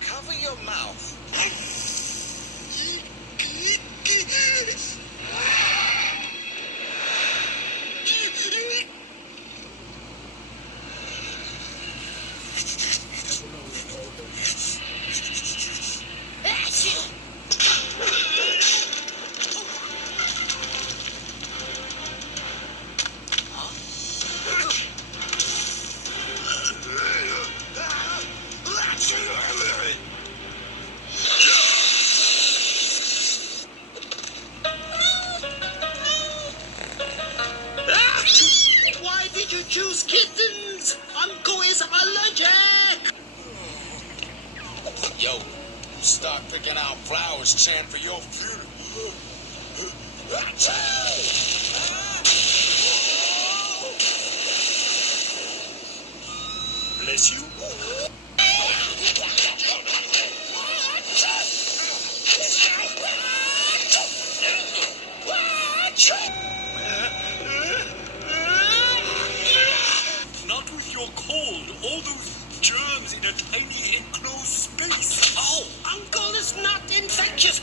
Cover your mouth. Why did you choose kittens? Uncle is allergic. Yo, start picking out flowers, chant for your funeral. Bless you. Not with your cold. All those germs in a tiny enclosed space. Oh, Uncle is not infectious.